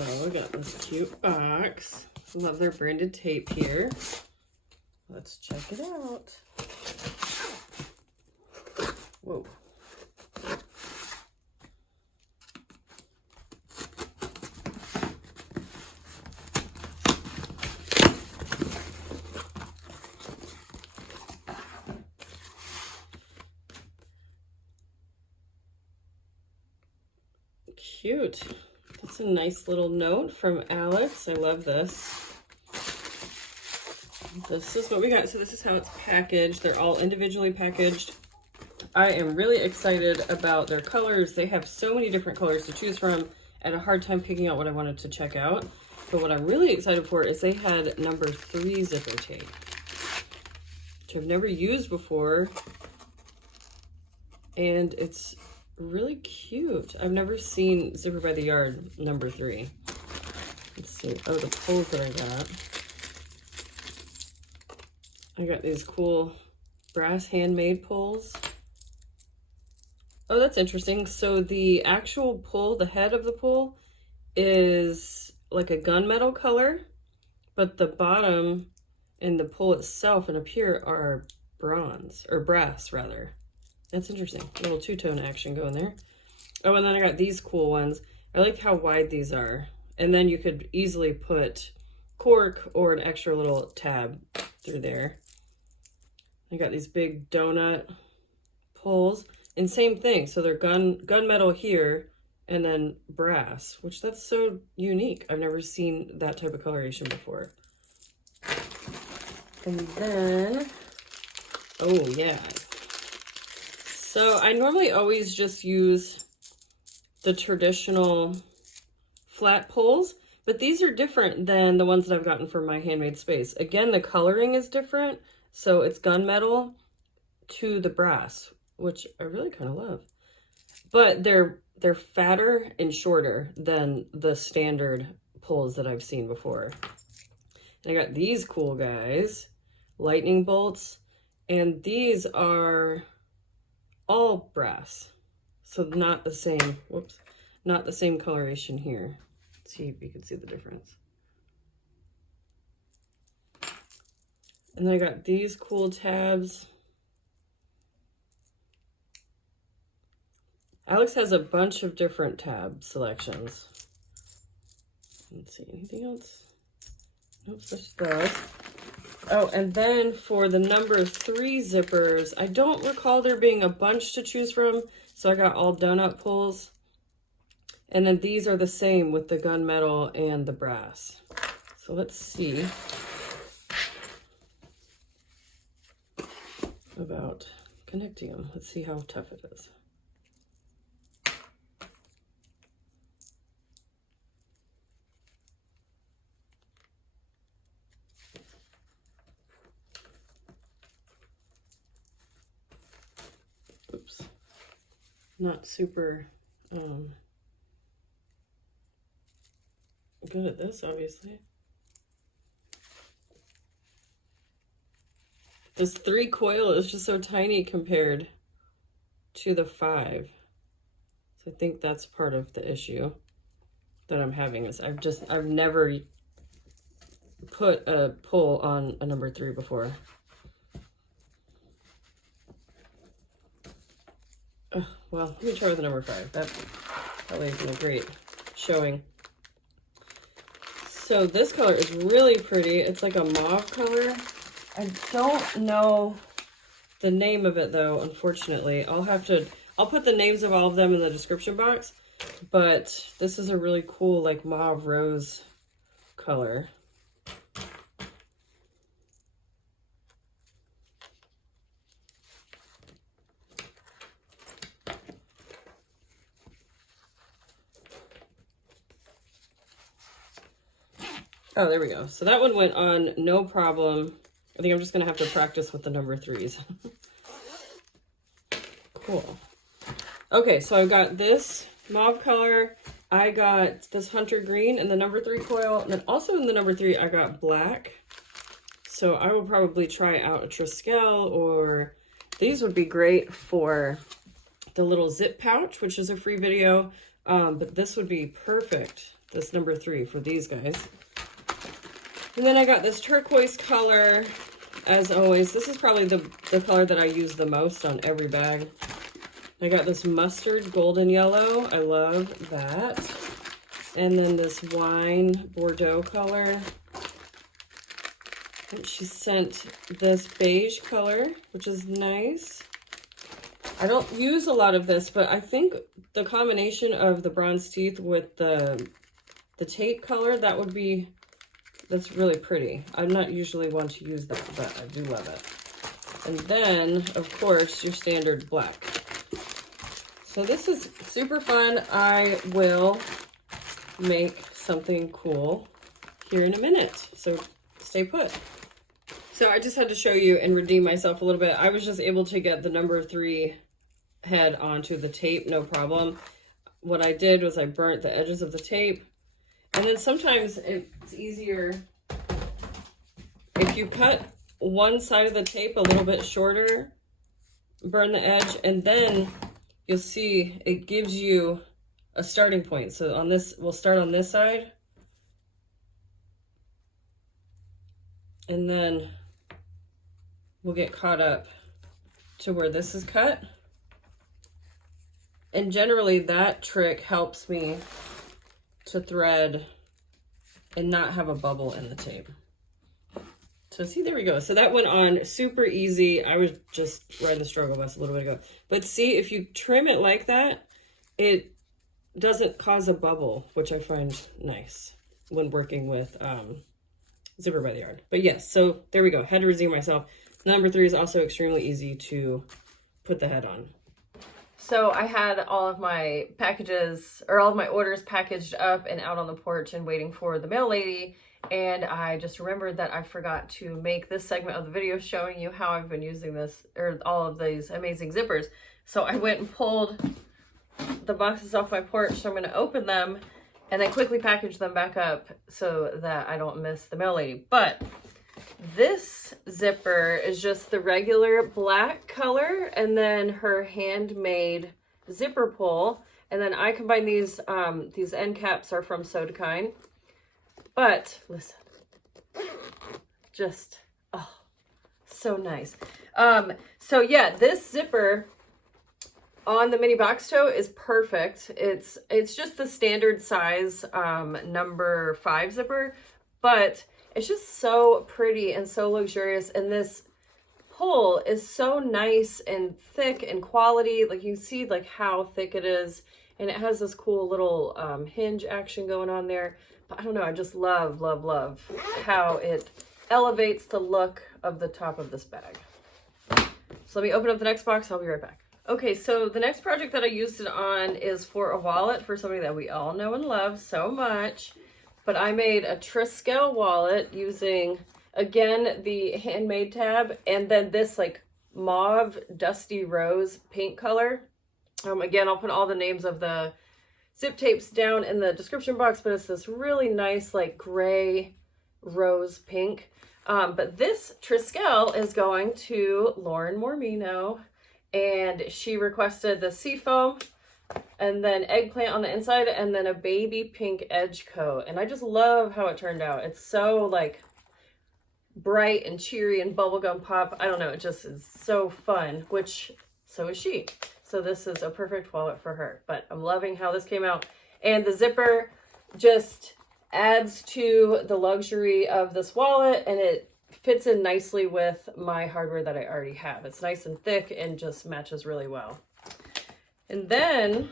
So I got this cute box. Love their branded tape here. Let's check it out. Whoa. Cute. That's a nice little note from Alex. I love this. This is what we got. So this is how it's packaged. They're all individually packaged. I am really excited about their colors. They have so many different colors to choose from. I had a hard time picking out what I wanted to check out. But what I'm really excited for is they had number 3 zipper tape, which I've never used before. And it's really cute. I've never seen Zipper by the Yard number 3. Let's see. Oh, the pulls that I got these cool brass handmade pulls. Oh, that's interesting. So the actual pull, the head of the pull is like a gunmetal color, but the bottom and the pull itself and up here are bronze, or brass rather. That's interesting. A little two-tone action going there. Oh, and then I got these cool ones. I like how wide these are. And then you could easily put cork or an extra little tab through there. I got these big donut pulls. And same thing. So they're gunmetal here and then brass, which that's so unique. I've never seen that type of coloration before. And then, oh yeah. So I normally always just use the traditional flat pulls, but these are different than the ones that I've gotten from my handmade space. Again, the coloring is different. So it's gunmetal to the brass, which I really kind of love. But they're fatter and shorter than the standard pulls that I've seen before. And I got these cool guys, lightning bolts, and these are all brass, so not the same, whoops, not the same coloration here. Let's see if you can see the difference. And then I got these cool tabs. Alex has a bunch of different tab selections. Let's see, anything else? Nope, that's those. Oh, and then for the number 3 zippers, I don't recall there being a bunch to choose from, so I got all donut pulls. And then these are the same with the gunmetal and the brass. So let's see about connecting them. Let's see how tough it is. Oops, not super good at this, obviously. This 3 coil is just so tiny compared to the 5. So I think that's part of the issue that I'm having is I've never put a pull on a number 3 before. Well, let me try with the number 5. That probably isn't a great showing. So this color is really pretty. It's like a mauve color. I don't know the name of it though, unfortunately. I'll put the names of all of them in the description box, but this is a really cool like mauve rose color. Oh, there we go. So that one went on no problem. I think I'm just going to have to practice with the number 3s. Cool. Okay, so I got this mauve color. I got this hunter green and the number 3 coil. And then also in the number 3, I got black. So I will probably try out a Triskel, or these would be great for the little zip pouch, which is a free video. But this would be perfect this number 3 for these guys. And then I got this turquoise color. As always, this is probably the color that I use the most on every bag. I got this mustard golden yellow. I love that. And then this wine Bordeaux color. And she sent this beige color, which is nice. I don't use a lot of this, but I think the combination of the bronze teeth with the tape color, that's really pretty. I'm not usually one to use that, but I do love it. And then, of course, your standard black. So this is super fun. I will make something cool here in a minute. So stay put. So I just had to show you and redeem myself a little bit. I was just able to get the number 3 head onto the tape, no problem. What I did was I burnt the edges of the tape. And then sometimes it's easier if you cut one side of the tape a little bit shorter, burn the edge, and then you'll see it gives you a starting point. So on this, we'll start on this side. And then we'll get caught up to where this is cut. And generally that trick helps me to thread and not have a bubble in the tape. So see, there we go. So that went on super easy. I was just riding the struggle bus a little bit ago. But see, if you trim it like that, it doesn't cause a bubble, which I find nice when working with zipper by the yard. But yes, so there we go. Had to redeem myself. Number 3 is also extremely easy to put the head on. So I had all of my packages, or all of my orders packaged up and out on the porch and waiting for the mail lady. And I just remembered that I forgot to make this segment of the video showing you how I've been using this, or all of these amazing zippers. So I went and pulled the boxes off my porch. So I'm going to open them and then quickly package them back up so that I don't miss the mail lady. But this zipper is just the regular black color, and then her handmade zipper pull. And then I combine these end caps are from SewGnar. But listen, just, oh, so nice. So yeah, this zipper on the mini box tote is perfect. It's just the standard size number 5 zipper, but it's just so pretty and so luxurious. And this pull is so nice and thick and quality. Like you see like how thick it is, and it has this cool little hinge action going on there. But I don't know, I just love, love, love how it elevates the look of the top of this bag. So let me open up the next box. I'll be right back. Okay, so the next project that I used it on is for a wallet for somebody that we all know and love so much. But I made a Triskel wallet using, again, the handmade tab, and then this like mauve dusty rose pink color. Again, I'll put all the names of the zip tapes down in the description box, but it's this really nice like gray rose pink. But this Triskel is going to Lauren Mormino, and she requested the seafoam and then eggplant on the inside and then a baby pink edge coat. And I just love how it turned out. It's so like bright and cheery and bubblegum pop. I don't know, it just is so fun, which so is she. So this is a perfect wallet for her, but I'm loving how this came out. And the zipper just adds to the luxury of this wallet, and it fits in nicely with my hardware that I already have. It's nice and thick and just matches really well. And then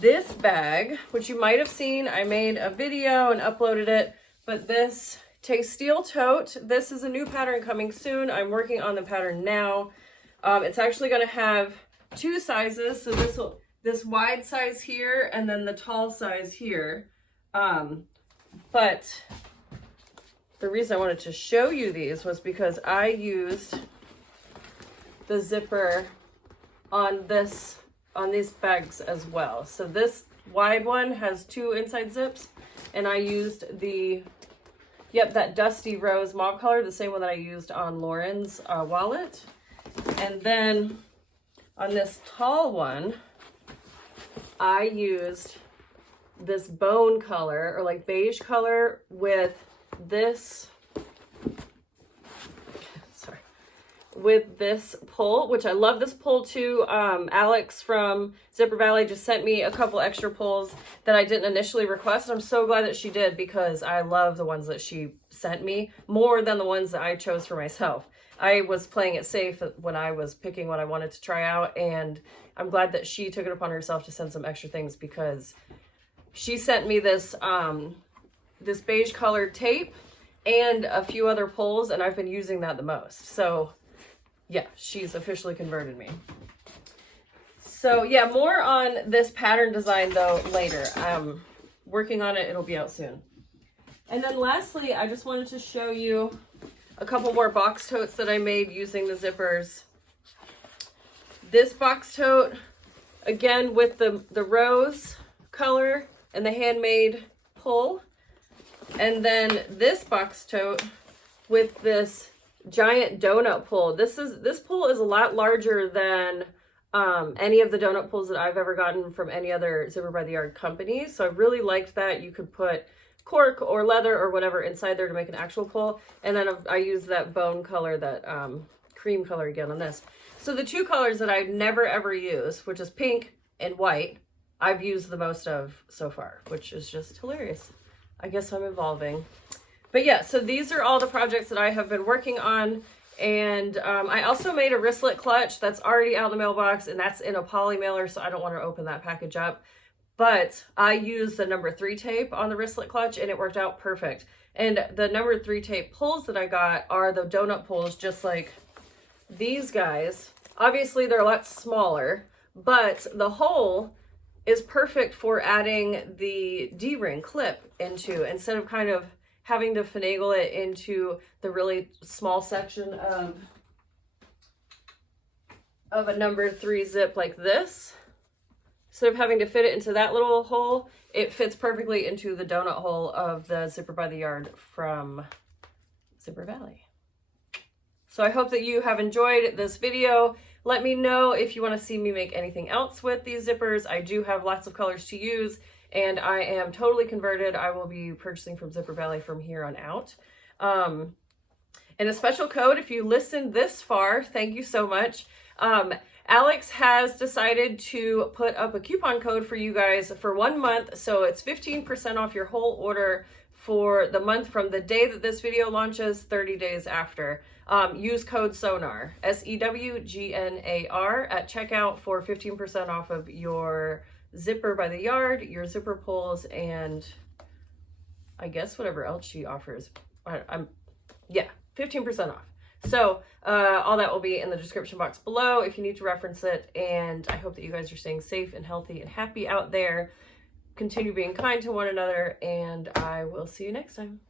this bag, which you might have seen, I made a video and uploaded it, but this steel tote, this is a new pattern coming soon. I'm working on the pattern now. It's actually going to have 2 sizes. So this wide size here and then the tall size here. But the reason I wanted to show you these was because I used the zipper on these bags as well. So this wide one has 2 inside zips, and I used that dusty rose mauve color, the same one that I used on Lauren's wallet. And then on this tall one, I used this bone color, or like beige color, with this, sorry, with this pull, which I love this pull too. Alex from Zipper Valley just sent me a couple extra pulls that I didn't initially request. I'm so glad that she did, because I love the ones that she sent me more than the ones that I chose for myself. I was playing it safe when I was picking what I wanted to try out, and I'm glad that she took it upon herself to send some extra things, because she sent me this this beige colored tape and a few other pulls, and I've been using that the most. So yeah, she's officially converted me. So yeah, more on this pattern design though later. I'm working on it, it'll be out soon. And then lastly, I just wanted to show you a couple more box totes that I made using the zippers. This box tote, again with the rose color and the handmade pull. And then this box tote with this giant donut pull. This pull is a lot larger than any of the donut pulls that I've ever gotten from any other Zipper by the Yard company. So I really liked that. You could put cork or leather or whatever inside there to make an actual pull. And then I used that bone color, that cream color again on this. So the two colors that I've never ever used, which is pink and white, I've used the most of so far, which is just hilarious. I guess I'm evolving. But yeah, so these are all the projects that I have been working on. And I also made a wristlet clutch that's already out in the mailbox, and that's in a poly mailer, so I don't want to open that package up. But I used the number 3 tape on the wristlet clutch, and it worked out perfect. And the number 3 tape pulls that I got are the donut pulls, just like these guys. Obviously, they're a lot smaller, but the hole is perfect for adding the D-ring clip into, instead of kind of having to finagle it into the really small section of a number 3 zip like this. Instead of having to fit it into that little hole, it fits perfectly into the donut hole of the Zipper by the Yard from Zipper Valley. So I hope that you have enjoyed this video. Let me know if you want to see me make anything else with these zippers. I do have lots of colors to use, and I am totally converted. I will be purchasing from Zipper Valley from here on out. And a special code, if you listened this far, thank you so much. Alex has decided to put up a coupon code for you guys for 1 month. So it's 15% off your whole order for the month from the day that this video launches, 30 days after. Use code SewGnar, SewGnar at checkout for 15% off of your Zipper by the Yard, your zipper pulls, and I guess whatever else she offers. Yeah, 15% off. So all that will be in the description box below if you need to reference it. And I hope that you guys are staying safe and healthy and happy out there. Continue being kind to one another, and I will see you next time.